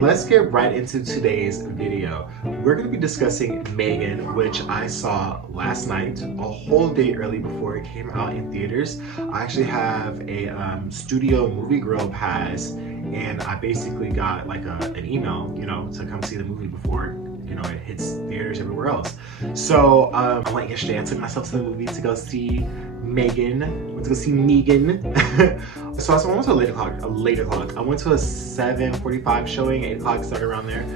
Let's get right into today's video. We're going to be discussing M3GAN, which I saw last night, a whole day early before it came out in theaters. I actually have a studio movie grill pass, and I basically got like an email, to come see the movie before it hits theaters everywhere else. So I went yesterday. I took myself to the movie to go see M3GAN. Went to go see M3GAN. So I went to a later clock. I went to a 7:45 showing, 8 o'clock, started around there.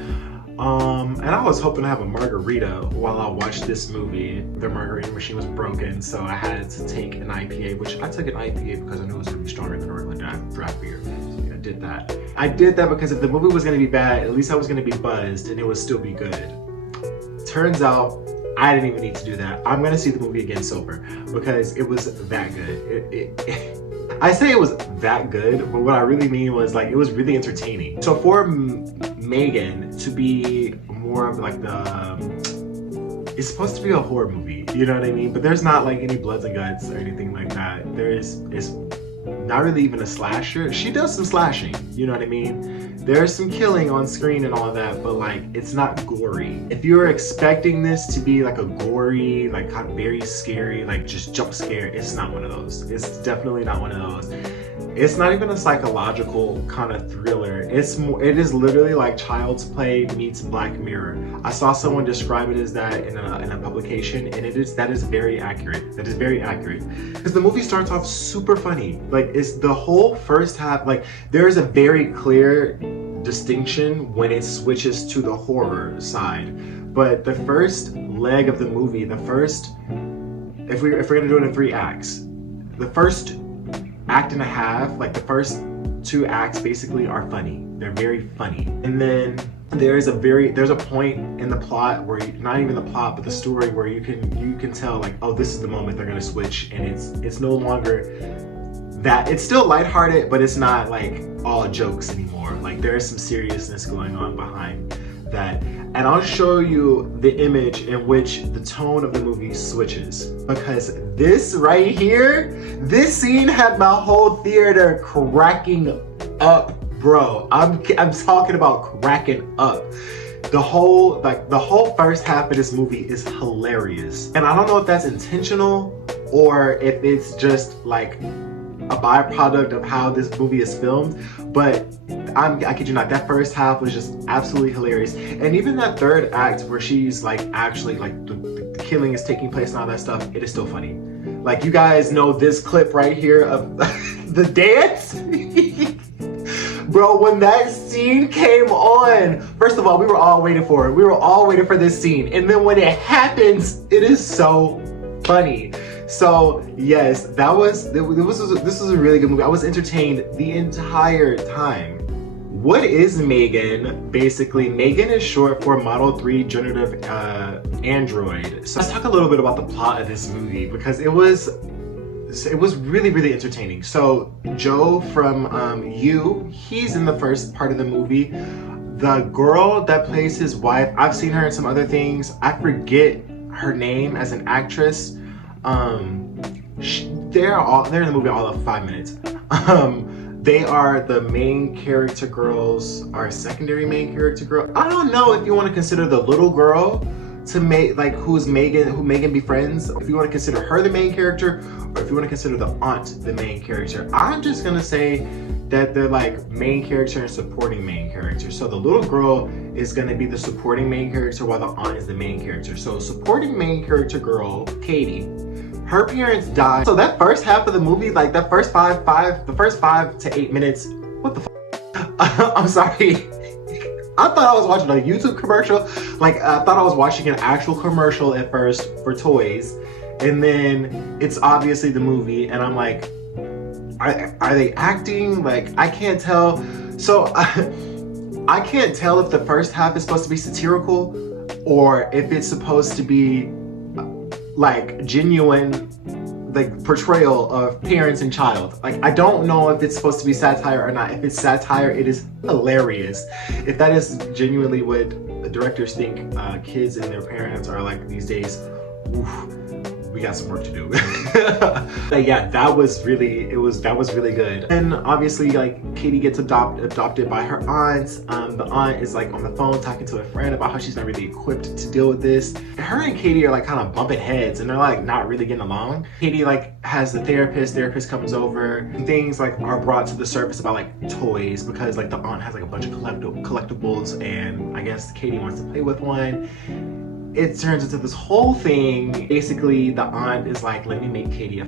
And I was hoping to have a margarita while I watched this movie. The margarita machine was broken, so I had to take an IPA, which I took an IPA because I knew it was going to be stronger than a regular draft beer. So I did that. I did that because if the movie was going to be bad, at least I was going to be buzzed and it would still be good. Turns out, I didn't even need to do that. I'm going to see the movie again sober because it was that good. I say it was that good, but what I really mean was it was really entertaining. So for M3GAN to be more of it's supposed to be a horror movie, you know what I mean? But there's not any bloods and guts or anything like that. It's not really even a slasher. She does some slashing, you know what I mean? There's some killing on screen and all that, but it's not gory. If you're expecting this to be a gory, kind of very scary, just jump scare, it's not one of those. It's definitely not one of those. It's not even a psychological kind of thriller. It is literally like Child's Play meets Black Mirror. I saw someone describe it as that in a publication, and that is very accurate. That is very accurate. Because the movie starts off super funny. It's the whole first half, there's a very clear distinction when it switches to the horror side. But the first leg of the movie, if we're gonna do it in 3 acts, the first act and a half, the first 2 acts basically are funny. They're very funny. And then there's a point in the plot where not even the plot, but the story where you can tell oh, this is the moment they're gonna switch, and it's no longer that. It's still lighthearted, but it's not all jokes anymore. There's some seriousness going on behind that. And I'll show you the image in which the tone of the movie switches. Because this right here, this scene had my whole theater cracking up, bro. I'm talking about cracking up. The whole first half of this movie is hilarious. And I don't know if that's intentional or if it's just a byproduct of how this movie is filmed, but I kid you not, that first half was just absolutely hilarious. And even that third act where she's actually the killing is taking place and all that stuff, it is still funny. You guys know this clip right here of the dance? Bro, when that scene came on, first of all, we were all waiting for it. We were all waiting for this scene. And then when it happens, it is so funny. So yes, this was a really good movie. I was entertained the entire time. What is M3GAN? Basically, M3GAN is short for Model 3 Generative Android. So let's talk a little bit about the plot of this movie because it was really, really entertaining. So Joe from he's in the first part of the movie. The girl that plays his wife, I've seen her in some other things. I forget her name as an actress. They're in the movie all of 5 minutes. They are the main character girls, our secondary main character girl. I don't know if you want to consider the little girl to make who M3GAN befriends, if you want to consider her the main character, or if you want to consider the aunt the main character. I'm just gonna say that they're main character and supporting main character. So the little girl is gonna be the supporting main character while the aunt is the main character. So supporting main character girl, Katie, her parents died. So that first half of the movie, the first 5 to 8 minutes, what the I'm sorry. I thought I was watching a YouTube commercial. I thought I was watching an actual commercial at first for toys. And then it's obviously the movie. And I'm are they acting? I can't tell. So I can't tell if the first half is supposed to be satirical or if it's supposed to be genuine portrayal of parents and child. I don't know if it's supposed to be satire or not. If it's satire, it is hilarious. If that is genuinely what the directors think kids and their parents are these days, oof, we got some work to do. But yeah, that was really good. And obviously, like, Katie gets adopted by her aunt. The aunt is like on the phone talking to a friend about how she's not really equipped to deal with this. Her and Katie are like kind of bumping heads, and they're like not really getting along. Katie like has the therapist comes over, and things like are brought to the surface about like toys, because like the aunt has like a bunch of collectibles, and I guess Katie wants to play with one. It turns into this whole thing. Basically, the aunt is like, let me make Katie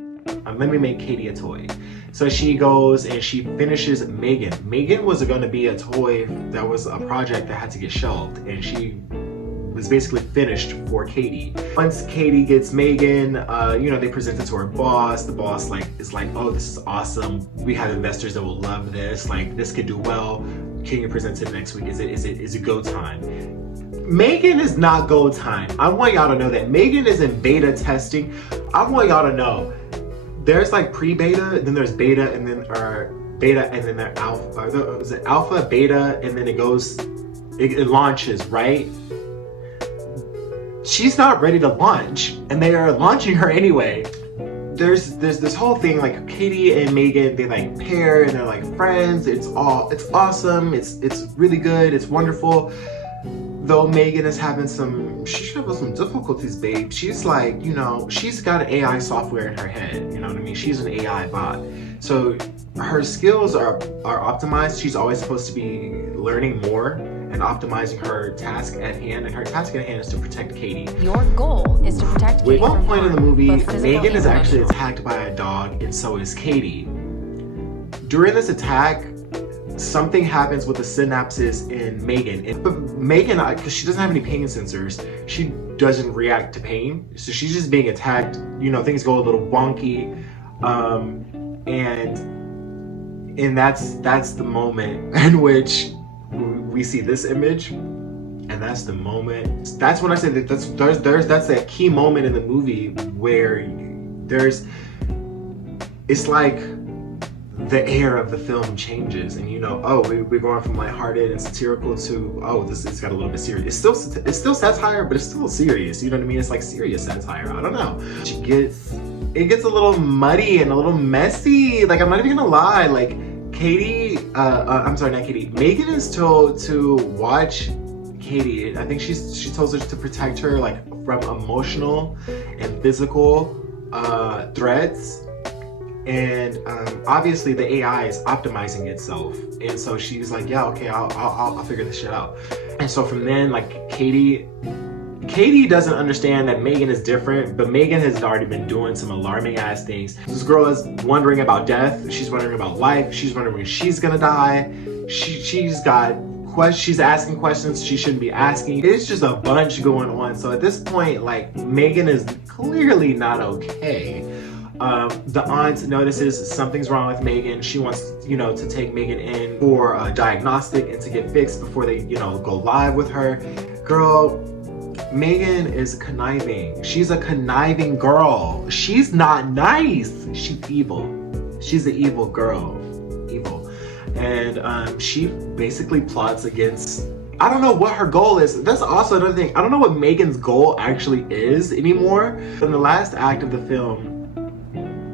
a toy. So she goes and she finishes M3GAN. M3GAN was going to be a toy that was a project that had to get shelved, and she was basically finished for Katie. Once Katie gets M3GAN, you know, they present it to her boss. The boss is like, oh, this is awesome. We have investors that will love this. Like, this could do well. Can you present it next week? Is it go time? M3GAN is not go time. I want y'all to know that M3GAN is in beta testing. I want y'all to know there's like pre-beta, then there's beta, and then beta, and then there's alpha. Is it alpha, beta, and then it launches, right? She's not ready to launch, and they are launching her anyway. There's this whole thing, like Katie and M3GAN, they like pair and they're like friends. It's awesome. It's really good. It's wonderful. Though M3GAN is having some difficulties, babe. She's like, you know, she's got an AI software in her head. You know what I mean? She's an AI bot. So her skills are optimized. She's always supposed to be learning more and optimizing her task at hand. And her task at hand is to protect Katie. Your goal is to protect Katie. At one point in the movie, M3GAN is actually attacked by a dog, and so is Katie. During this attack, something happens with the synapses in M3GAN. But M3GAN, because she doesn't have any pain sensors, she doesn't react to pain. So she's just being attacked. You know, things go a little wonky. And that's the moment in which we see this image. And that's the moment. That's when I say that that's that key moment in the movie where it's like the air of the film changes, and you know, oh, we're going from lighthearted and satirical to, oh, it's got a little bit serious. It's still satire, but it's still serious. You know what I mean? It's like serious satire. I don't know. It gets a little muddy and a little messy. Like, I'm not even gonna lie. Like, Katie, I'm sorry, not Katie. M3GAN is told to watch Katie. I think she tells her to protect her, like, from emotional and physical threats. And obviously the AI is optimizing itself, and so she's like, yeah, okay, I'll figure this shit out. And so from then, like, Katie doesn't understand that M3GAN is different, but M3GAN has already been doing some alarming ass things. This girl is wondering about death. She's wondering about life. She's wondering when she's gonna die. She's asking questions she shouldn't be asking. It's just a bunch going on. So at this point, like, M3GAN is clearly not okay. The aunt notices something's wrong with M3GAN. She wants, you know, to take M3GAN in for a diagnostic and to get fixed before they, you know, go live with her. Girl, M3GAN is conniving. She's a conniving girl. She's not nice. She's evil. She's an evil girl. Evil. And she basically plots against, I don't know what her goal is. That's also another thing. I don't know what M3GAN's goal actually is anymore. In the last act of the film,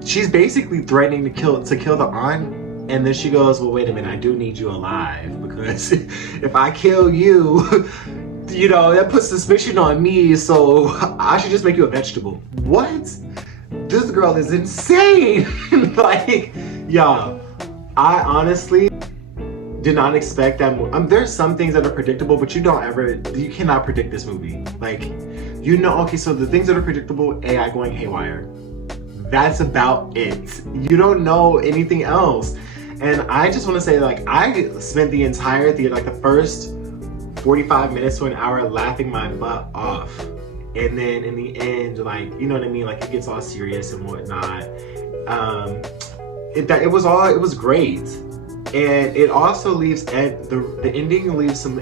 she's basically threatening to kill the aunt, and then she goes, well, wait a minute, I do need you alive, because if I kill you, you know, that puts suspicion on me, so I should just make you a vegetable. What? This girl is insane. Like, y'all, I honestly did not expect that. There's some things that are predictable, but you cannot predict this movie. Like, you know, okay, so the things that are predictable, AI going haywire. That's about it. You don't know anything else. And I just want to say, like, I spent the entire theater, like the first 45 minutes to an hour, laughing my butt off. And then in the end, like, you know what I mean? Like, it gets all serious and whatnot. It was great. And it also leaves, the ending leaves some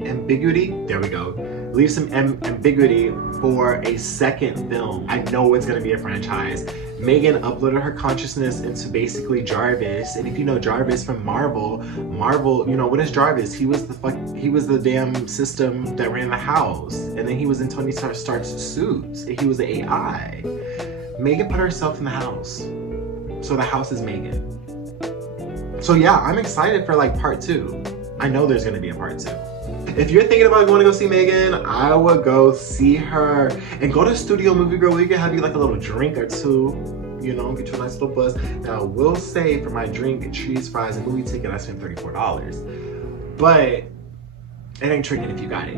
ambiguity. There we go. Leave some ambiguity for a second film. I know it's gonna be a franchise. M3GAN uploaded her consciousness into basically Jarvis. And if you know Jarvis from Marvel, you know, what is Jarvis? He was the damn system that ran the house. And then he was in Tony Stark's suit. He was the AI. M3GAN put herself in the house. So the house is M3GAN. So yeah, I'm excited for like part 2. I know there's gonna be a part 2. If you're thinking about going to go see M3GAN, I would go see her and go to Studio Movie Girl where you can have you like a little drink or two, you know, get you a nice little buzz. Now, I will say for my drink, cheese, fries, and movie ticket, I spent $34. But it ain't tricking if you got it.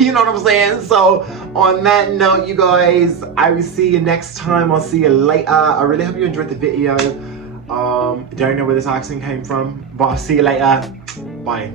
You know what I'm saying? So on that note, you guys, I will see you next time. I'll see you later. I really hope you enjoyed the video. Don't know where this accent came from, but I'll see you later. Bye.